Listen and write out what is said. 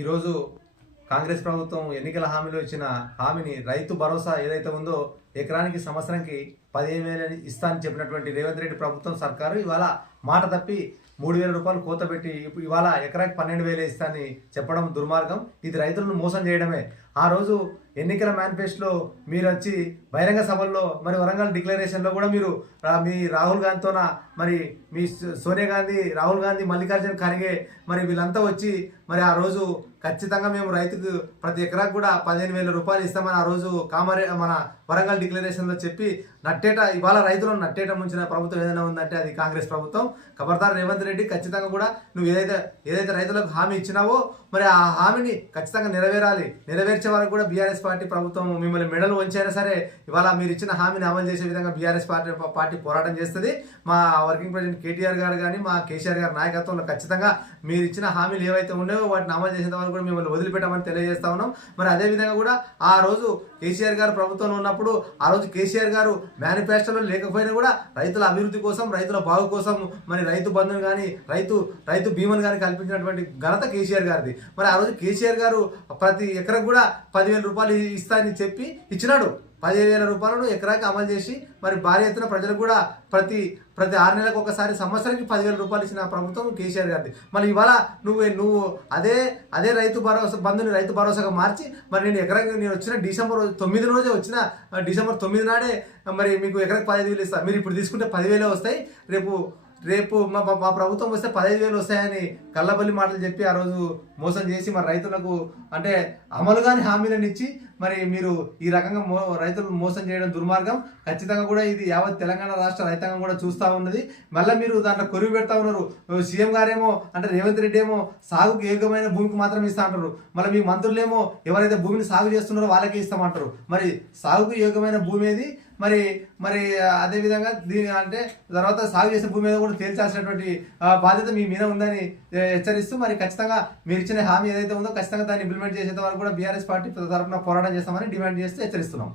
ఈరోజు కాంగ్రెస్ ప్రభుత్వం ఎన్నికల హామీలో ఇచ్చిన హామీని రైతు భరోసా ఏదైతే ఉందో ఎకరానికి సంవత్సరానికి 15,000 ఇస్తా అని చెప్పినటువంటి రేవంత్ రెడ్డి ప్రభుత్వం సర్కారు ఇవాళ మాట తప్పి 3,000 రూపాయలు కోత పెట్టి ఇవాళ ఎకరాకి 12,000 ఇస్తా అని చెప్పడం దుర్మార్గం. ఇది రైతులను మోసం చేయడమే. ఆ రోజు ఎన్నికల మేనిఫెస్టోలో మీరు వచ్చి బహిరంగ సభల్లో మరి వరంగల్ డిక్లరేషన్లో కూడా మీరు మీ రాహుల్ గాంధీతోన మరి మీ సోనియా గాంధీ, రాహుల్ గాంధీ, మల్లికార్జున ఖర్గే మరి వీళ్ళంతా వచ్చి మరి ఆ రోజు ఖచ్చితంగా మేము రైతుకు ప్రతి ఎకరాకు కూడా 15,000 రూపాయలు ఇస్తామని ఆ రోజు మన వరంగల్ డిక్లరేషన్లో చెప్పి ఇవాళ రైతులను నట్టేట ముంచిన ప్రభుత్వం ఏదైనా ఉందంటే అది కాంగ్రెస్ ప్రభుత్వం. ఖబర్దార్ రేవంత్ రెడ్డి, ఖచ్చితంగా కూడా నువ్వు ఏదైతే రైతులకు హామీ ఇచ్చినావో మరి ఆ హామీని ఖచ్చితంగా నెరవేరాలి. నెరవేర్చే వరకు కూడా బీఆర్ఎస్ పార్టీ ప్రభుత్వం మిమ్మల్ని మెడలు వంచైనా సరే ఇవాళ మీరు ఇచ్చిన హామీని అమలు చేసే విధంగా బీఆర్ఎస్ పార్టీ పోరాటం చేస్తుంది. మా వర్కింగ్ ప్రెసిడెంట్ కేటీఆర్ గారు కానీ మా కేసీఆర్ గారి నాయకత్వంలో ఖచ్చితంగా మీరు ఇచ్చిన హామీలు ఏవైతే ఉన్నాయో వాటిని అమలు చేసేంత వరకు కూడా మిమ్మల్ని వదిలిపెట్టామని తెలియజేస్తా ఉన్నాం. మరి అదేవిధంగా కూడా ఆ రోజు కేసీఆర్ గారు ప్రభుత్వంలో ఉన్నప్పుడు ఆ రోజు కేసీఆర్ గారు మేనిఫెస్టోలో లేకపోయినా కూడా రైతుల అభివృద్ధి కోసం, రైతుల బాగు కోసం మరి రైతు బంధును కానీ రైతు బీమాను కానీ కల్పించినటువంటి ఘనత కేసీఆర్ గారిది. మరి ఆ రోజు కేసీఆర్ గారు ప్రతి ఎకరకు కూడా 10,000 రూపాయలు ఇస్తానని చెప్పి ఇచ్చినాడు. 15,000 రూపాయలను ఎకరాకి అమలు చేసి మరి భారీ ఎత్తున ప్రజలకు కూడా ప్రతి 6 నెలలకు ఒకసారి సంవత్సరానికి 10,000 రూపాయలు ఇచ్చిన ప్రభుత్వం కేసీఆర్ గారిది. మరి ఇవాళ నువ్వు అదే రైతు భరోసాగా మార్చి మరి నేను వచ్చిన డిసెంబర్ 9 రోజే వచ్చిన డిసెంబర్ 9 నాడే మరి మీకు ఎకరాకి 15,000 ఇస్తా. మీరు ఇప్పుడు తీసుకుంటే 10,000 వస్తాయి. రేపు మా ప్రభుత్వం వస్తే 15,000 వస్తాయని కళ్ళబల్లి మాటలు చెప్పి ఆ రోజు మోసం చేసి మరి రైతులకు అంటే అమలు కాని హామీలను ఇచ్చి మరి మీరు ఈ రకంగా రైతులను మోసం చేయడం దుర్మార్గం. ఖచ్చితంగా కూడా ఇది యావత్ తెలంగాణ రాష్ట్ర రైతాంగం కూడా చూస్తూ ఉన్నది. మళ్ళీ మీరు దాంట్లో కొరువు పెడతా ఉన్నారు. సీఎం గారేమో అంటే రేవంత్ రెడ్డి ఏమో సాగుకు యోగ్యమైన భూమికి మాత్రం ఇస్తా అంటారు. మళ్ళీ మీ మంత్రులేమో ఎవరైతే భూమిని సాగు చేస్తున్నారో వాళ్ళకే ఇస్తామంటారు. మరి సాగుకు యోగ్యమైన భూమి ఏది? మరి అదేవిధంగా అంటే తర్వాత సాగు చేసిన భూమి మీద కూడా తేల్చాల్సినటువంటి బాధ్యత మీ మీద ఉందని హెచ్చరిస్తూ మరి ఖచ్చితంగా మీరు ఇచ్చిన హామీ ఏదైతే ఉందో ఖచ్చితంగా దాన్ని ఇంప్లిమెంట్ చేసేంత వరకు కూడా బీఆర్ఎస్ పార్టీ తరఫున పోరాటం చేస్తామని డిమాండ్ చేస్తూ హెచ్చరిస్తున్నాం.